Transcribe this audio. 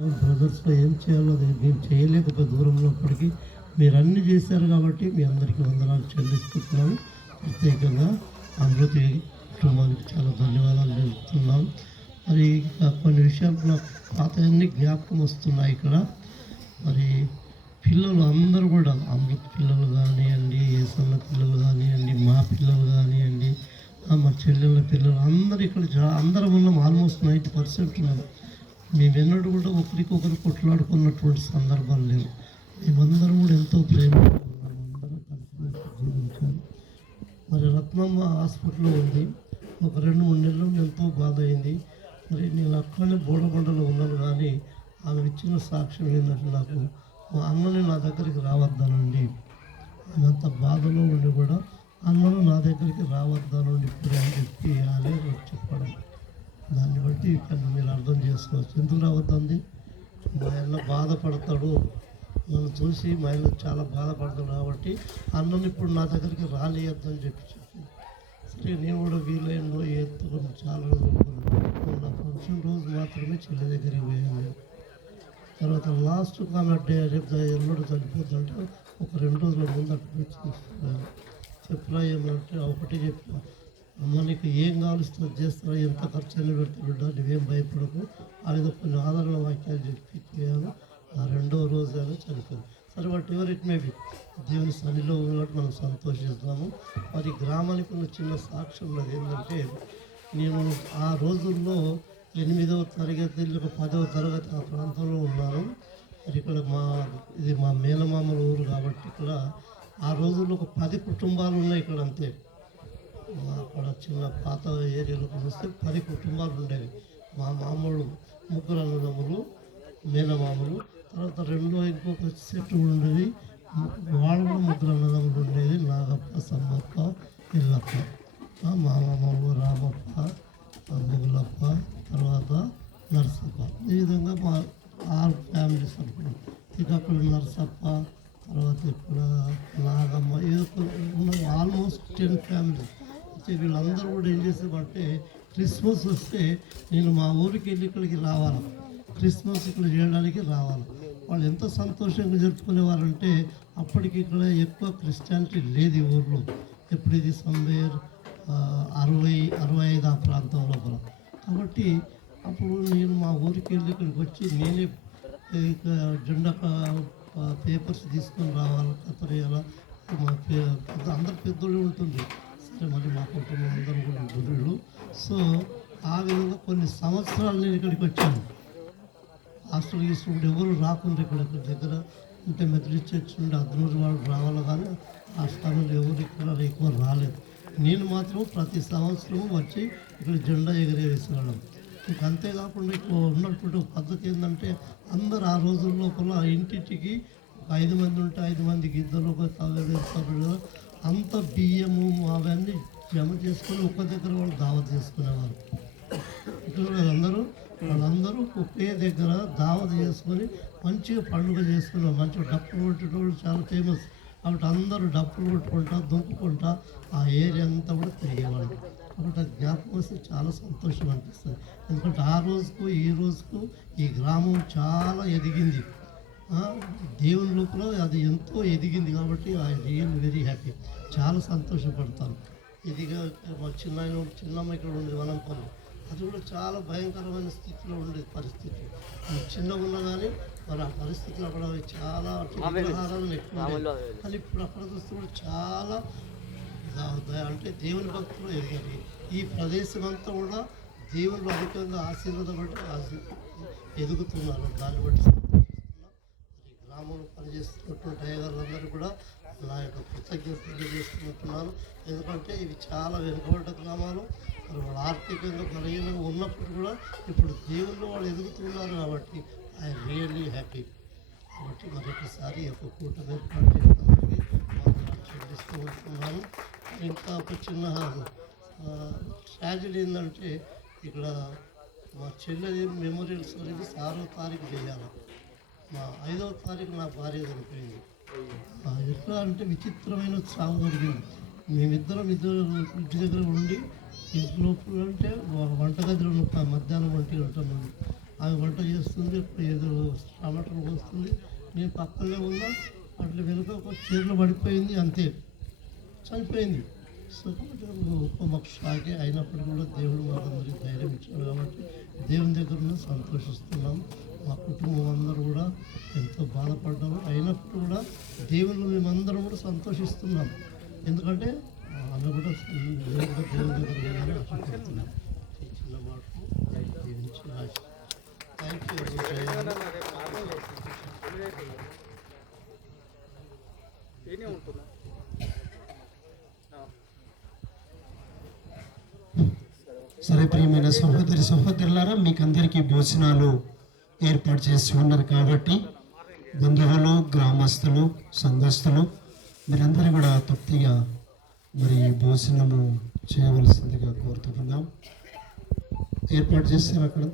బ్రదర్స్లో ఏం చేయాలో అది మేము చేయలేకపోతే దూరంలోప్పటికీ మీరు అన్నీ చేశారు కాబట్టి మీ అందరికీ వందనాలు చెల్లిస్తున్నాము. ప్రత్యేకంగా అమృతి కుటుంబానికి చాలా ధన్యవాదాలు తెలుపుతున్నాం. మరి కొన్ని విషయాలు నాకు పాతయన్నీ జ్ఞాపకం వస్తున్నాయి ఇక్కడ. మరి పిల్లలు అందరూ కూడా అమృత పిల్లలు కానివ్వండి, ఏసన్న పిల్లలు కానివ్వండి, మా పిల్లలు కానివ్వండి, మా చెల్లెళ్ళ పిల్లలు అందరూ ఇక్కడ అందరం ఉన్నాం. ఆల్మోస్ట్ 90% ఉన్నాం. మేమెన్నడూ కూడా ఒకరికొకరు కొట్లాడుకున్నటువంటి సందర్భాలు లేవు. మేమందరం కూడా ఎంతో ప్రేమగా ఉన్నాం. అందరం కలిసి జీవించాలి. మరి రత్నమ్మ హాస్పిటల్లో ఉంది. ఒక 2-3 నెలలు ఎంతో బాధ అయింది. మరి నేను అక్కడనే బోడబండలో ఉన్నాను. కానీ ఆమె ఇచ్చిన సాక్ష్యం ఏంటంటే, నాకు మా అన్నని నా దగ్గరికి రావద్దనండి. ఆమె బాధలో ఉండి కూడా అన్నను నా దగ్గరికి రావద్దనండి ఇప్పుడే అని చెప్పి అనే చెప్పడం. దాన్ని బట్టి ఇక్కడ మీరు అర్థం చేసుకోవచ్చు. ఎందుకు రావద్దండి? మా ఆయన బాధపడతాడు, నన్ను చూసి మా ఆయన చాలా బాధపడతాడు కాబట్టి అన్నని ఇప్పుడు నా దగ్గరికి రాలేయద్దని చెప్పి సరే నేను కూడా వీలైందో ఎత్తుకుని చాలా రోజులు నా ఫంక్షన్ రోజు మాత్రమే చెల్లి దగ్గరికి పోయాను. తర్వాత లాస్ట్ కామెంట్ డే రేపు ఎల్లుడు చనిపోతుందంటే ఒక 2 రోజుల ముందు అటు చెప్పినా ఏమంటే ఒకటి చెప్పిన, అమ్మ నీకు ఏం కావాల్సి చేస్తారో, ఎంత ఖర్చు అయినా పెడుతుంటా, నువ్వేం భయపడకు. ఆ విధంగా కొన్ని ఆదరణ వాక్యాలు చెప్పి ఆ 2వ రోజు అయినా చనిపోయింది. సరే వాటి ఎవరు ఇట్ మేబీ దేవుని సన్నిలో ఉన్నట్టు మనం సంతోషిస్తాము. మరి గ్రామానికి ఉన్న చిన్న సాక్ష్యం ఉన్నది ఏంటంటే, నేను ఆ రోజుల్లో 8వ తరగతి 10వ తరగతి ఆ ప్రాంతంలో ఉన్నాను. మరి ఇక్కడ ఇది మా మేనమామల ఊరు కాబట్టి ఇక్కడ ఆ రోజుల్లో ఒక 10 కుటుంబాలు ఉన్నాయి ఇక్కడ అంతే. అక్కడ చిన్న పాత ఏరియాలోకి వస్తే 10 కుటుంబాలు ఉండేవి. మా మామూలు 3 అన్నదమ్ములు, మేనమామలు, తర్వాత ఇంకొక సెట్ ఉండేది. వాళ్ళు కూడా 3 అన్నదమ్ములు ఉండేది. నాగప్ప, సమ్మప్ప, ఇల్లప్ప, మా మామూలు రామప్ప, బొగులప్ప, తర్వాత నర్సప్ప. ఈ విధంగా మా 6 ఫ్యామిలీస్ అనుకున్నాం. ఇక అక్కడ నర్సప్ప, తర్వాత ఇక్కడ నాగమ్మ, ఏదో ఉన్నాయి. Almost 10 families. వీళ్ళందరూ కూడా ఏం చేసేవారంటే, క్రిస్మస్ వస్తే నేను మా ఊరికి వెళ్ళి ఇక్కడికి రావాలి, క్రిస్మస్ ఇక్కడ చేయడానికి రావాలి. వాళ్ళు ఎంత సంతోషంగా జరుపుకునేవారంటే, అప్పటికి ఇక్కడ ఎక్కువ క్రిస్టియానిటీ లేదు ఈ ఊర్లో. ఎప్పుడు ఇది సంవేర్ 60-65 ఆ ప్రాంతం లోపల. కాబట్టి అప్పుడు నేను మా ఊరికి వెళ్ళి ఇక్కడికి వచ్చి నేనే జెండా పేపర్స్ తీసుకొని రావాలి, కత్తరేయాల. మా అందరు పెద్దోళ్ళు ఉంటుంది. సరే మరి మా కుటుంబం అందరూ కూడా గురువులు. సో ఆ విధంగా కొన్ని సంవత్సరాలు నేను ఇక్కడికి వచ్చాను. హాస్టల్ తీసుకుంటే ఎవరు రాకుండా ఇక్కడ దగ్గర ఉంటే మెథడిస్ట్ చర్చ్ నుండి అద్నూరు వాళ్ళు రావాలి, కానీ ఆ స్థానంలో ఎవరు ఇక్కడ ఎక్కువ రాలేదు. నేను మాత్రం ప్రతి సంవత్సరం వచ్చి ఇక్కడ జెండా ఎగరేసేవాళ్ళం. ఇంక అంతేకాకుండా ఇక్కడ ఉన్నటువంటి ఒక పద్ధతి ఏంటంటే, అందరు ఆ రోజుల లోపల ఇంటింటికి 5 మంది ఉంటే 5 మందికి ఇద్దరు వేస్తారు. అంత బియ్యము అవన్నీ జమ చేసుకొని ఒక్క దగ్గర వాళ్ళు దావత్ చేసుకునేవారు. ఇక్కడ వాళ్ళందరూ ఒకే దగ్గర దావత్ చేసుకొని మంచిగా పండుగ చేసుకున్నారు. మంచిగా డప్పులు కొట్టేటోళ్ళు చాలా ఫేమస్ కాబట్టి అందరూ డప్పులు కొట్టుకుంటా దొంకుకుంటా ఆ ఏరియా అంతా కూడా తిరిగేవాళ్ళు. కాబట్టి అది జ్ఞాపకం వస్తే చాలా సంతోషం అనిపిస్తుంది. ఎందుకంటే ఆ రోజుకు ఈ రోజుకు ఈ గ్రామం చాలా ఎదిగింది. దేవుని లోపల అది ఎంతో ఎదిగింది. కాబట్టి ఐ రియల్ వెరీ హ్యాపీ, చాలా సంతోషపడతాను. ఇదిగా మా చిన్నమ్మ ఇక్కడ ఉండేది వనంపల్లి. అది కూడా చాలా భయంకరమైన స్థితిలో ఉండేది పరిస్థితి. చిన్నగా ఉన్నా కానీ మరి ఆ పరిస్థితులు అక్కడ చాలా విగ్రహారాధన ఎక్కువ ఉండేది. కానీ ఇప్పుడు అక్కడ చూస్తే కూడా చాలా అంటే దేవుని భక్తులు ఎదిగారు. ఈ ప్రదేశం అంతా కూడా దేవుళ్ళు అధికంగా ఆశీర్వాదపడి ఎదుగుతున్నారు. దాన్ని బట్టి గ్రామంలో పనిచేస్తున్నటువంటి అయ్యగారులందరూ కూడా నా యొక్క కృతజ్ఞత తెలియజేస్తున్నట్టున్నాను. ఎందుకంటే ఇవి చాలా వెనుకబడ్డ గ్రామాలు. మరి వాళ్ళు ఆర్థికంగా బలహీనంగా ఉన్నప్పుడు కూడా ఇప్పుడు దేవుళ్ళు వాళ్ళు ఎదుగుతున్నారు. కాబట్టి ఐ రియల్లీ హ్యాపీ. కాబట్టి మరొకసారి ఒక కూటమి ఏర్పాటు చేయడానికి చెల్లిస్తూ ఉంటున్నాను. ఇంకా ఒక చిన్న ట్రాజడీ ఏంటంటే, ఇక్కడ మా చెల్లెది మెమోరియల్ సర్వీస్ 6వ తారీఖు చేయాలి. మా 5వ తారీఖు నా భార్య చనిపోయింది. ఎట్లా అంటే విచిత్రమైన సాగు జరిగింది. మేమిద్దరం ఇంటి దగ్గర ఉండి ఇంట్లో అంటే వంటగదిలో మధ్యాహ్నం 1 గంట నుండి ఆమె వంట చేస్తుంది, ఏదో టమాటాలు వస్తుంది, నేను పక్కనే ఉన్నా. అట్లా వెనుక ఒక చీరలో పడిపోయింది, అంతే చనిపోయింది. సో మాకు షాకే అయినప్పటికీ కూడా దేవుడు మాకందరికి ధైర్యం ఇచ్చాడు కాబట్టి దేవుని దగ్గర ఉన్న సంతోషిస్తున్నాం. మా కుటుంబం అందరూ కూడా ఎంతో బాధపడ్డాము, అయినప్పుడు కూడా దేవుళ్ళు మేమందరం కూడా సంతోషిస్తున్నాం. ఎందుకంటే ఆమె కూడా దేవుని దగ్గర ఉందని ఆశపడుతున్నాం. ఈ చిన్న మాటకు దీవించి ఆశ. Thank you. సరే, ప్రియమైన సహోదరులారా, మీకు అందరికీ భోజనాలు ఏర్పాటు చేసి ఉన్నారు కాబట్టి బంధువులు, గ్రామస్తులు, సంఘస్థులు మీరందరూ కూడా తృప్తిగా మరి భోజనము చేయవలసిందిగా కోరుతున్నాం. ఏర్పాటు చేస్తారు అక్కడ.